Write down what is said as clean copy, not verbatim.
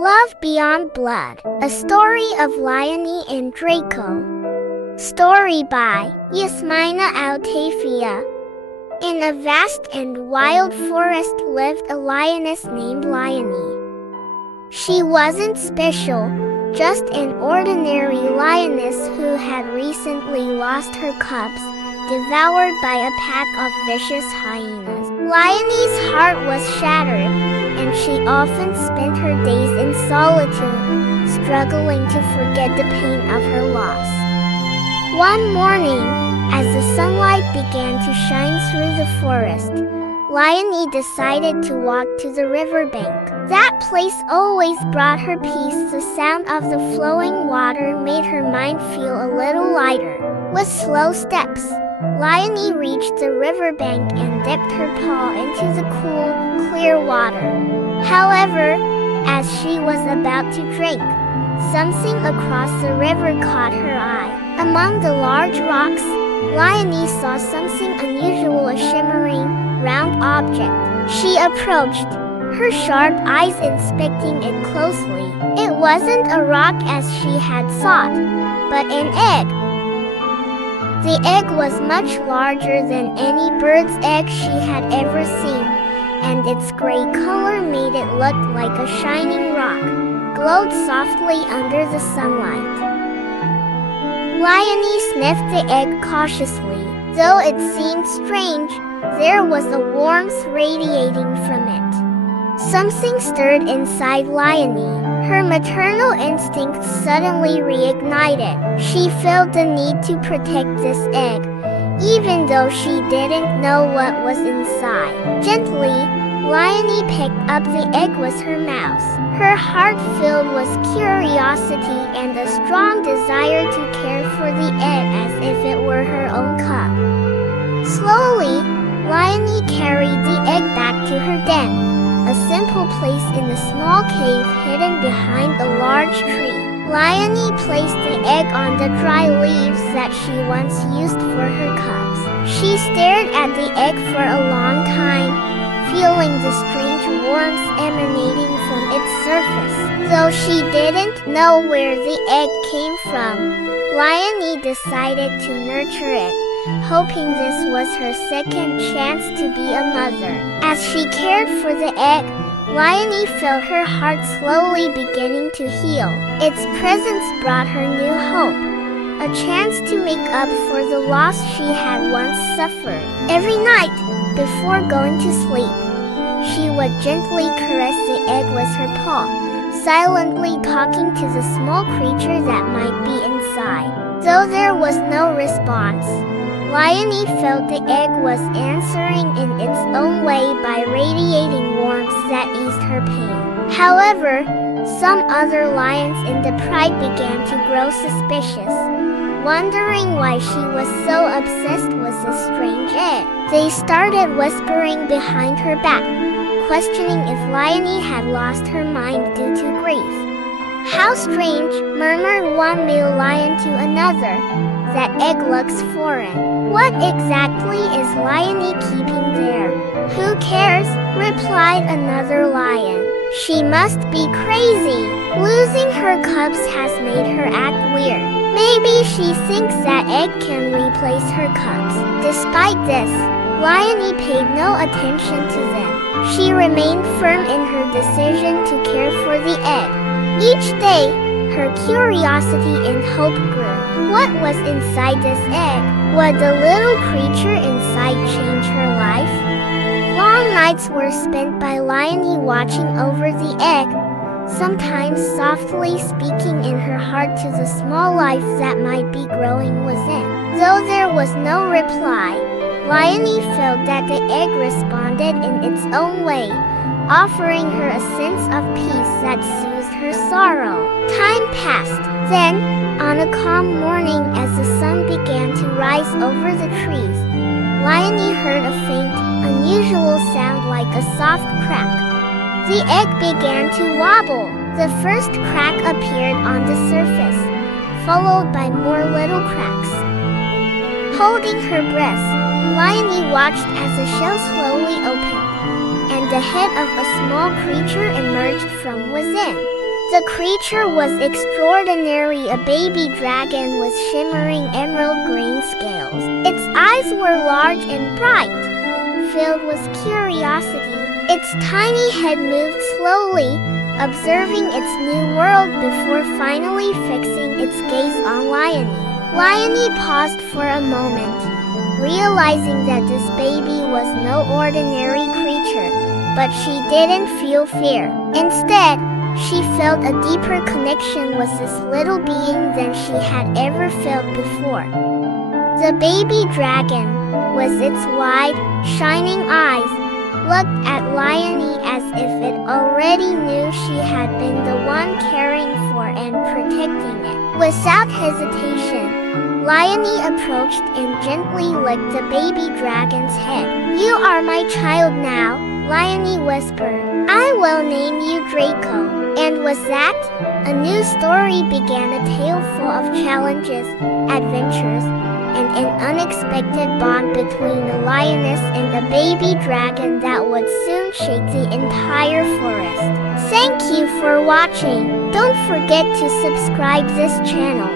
Love Beyond Blood, a story of Liony and Draco. Story by Yasmina Altafia. In a vast and wild forest lived a lioness named Liony. She wasn't special, just an ordinary lioness who had recently lost her cubs, devoured by a pack of vicious hyenas. Liony's heart was shattered, and she often spent her days in solitude, struggling to forget the pain of her loss. One morning, as the sunlight began to shine through the forest, Liony decided to walk to the riverbank. That place always brought her peace. The sound of the flowing water made her mind feel a little lighter. With slow steps, Liony reached the riverbank and dipped her paw into the cool, clear water. However, as she was about to drink, something across the river caught her eye. Among the large rocks, Liony saw something unusual, a shimmering, round object. She approached, her sharp eyes inspecting it closely. It wasn't a rock as she had thought, but an egg. The egg was much larger than any bird's egg she had ever seen, and its gray color made it look like a shining rock, glowed softly under the sunlight. Liony sniffed the egg cautiously. Though it seemed strange, there was a warmth radiating from it. Something stirred inside Liony. Her maternal instincts suddenly reignited. She felt the need to protect this egg, even though she didn't know what was inside. Gently, Liony picked up the egg with her mouth, her heart filled with curiosity and a strong desire to care for the egg as if it were her own cub. Slowly, Liony carried the egg back to her den, a simple place in a small cave hidden behind a large tree. Liony placed the egg on the dry leaves that she once used for her cubs. She stared at the egg for a long time, feeling the strange warmth emanating from its surface. Though she didn't know where the egg came from, Liony decided to nurture it, hoping this was her second chance to be a mother. As she cared for the egg, Liony felt her heart slowly beginning to heal. Its presence brought her new hope, a chance to make up for the loss she had once suffered. Every night, before going to sleep, she would gently caress the egg with her paw, silently talking to the small creature that might be inside. Though there was no response, Liony felt the egg was answering in its own way by radiating warmth that eased her pain. However, some other lions in the pride began to grow suspicious, wondering why she was so obsessed with the strange egg. They started whispering behind her back, questioning if Liony had lost her mind due to grief. "How strange," murmured one male lion to another. "That egg looks foreign. What exactly is Liony keeping there?" "Who cares?" replied another lion. "She must be crazy. Losing her cubs has made her act weird. Maybe she thinks that egg can replace her cubs." Despite this, Liony paid no attention to them. She remained firm in her decision to care for the egg. Each day, her curiosity and hope grew. What was inside this egg? Would the little creature inside change her life? Long nights were spent by Liony watching over the egg, sometimes softly speaking in her heart to the small life that might be growing within. Though there was no reply, Liony felt that the egg responded in its own way, offering her a sense of peace that soothed her sorrow. Time passed. Then, on a calm morning as the sun began to rise over the trees, Liony heard a faint, unusual sound like a soft crack. The egg began to wobble. The first crack appeared on the surface, followed by more little cracks. Holding her breath, Liony watched as the shell slowly opened, and the head of a small creature emerged from within. The creature was extraordinary, a baby dragon with shimmering emerald green scales. Its eyes were large and bright, filled with curiosity. Its tiny head moved slowly, observing its new world before finally fixing its gaze on Liony. Liony paused for a moment, realizing that this baby was no ordinary creature, but she didn't feel fear. Instead, she felt a deeper connection with this little being than she had ever felt before. The baby dragon, with its wide, shining eyes, looked at Liony as if it already knew she had been the one caring for and protecting it. Without hesitation, Liony approached and gently licked the baby dragon's head. "You are my child now," Liony whispered. "I will name you Draco." And with that, a new story began, a tale full of challenges, adventures, and an unexpected bond between the lioness and the baby dragon that would soon shake the entire forest. Thank you for watching. Don't forget to subscribe this channel.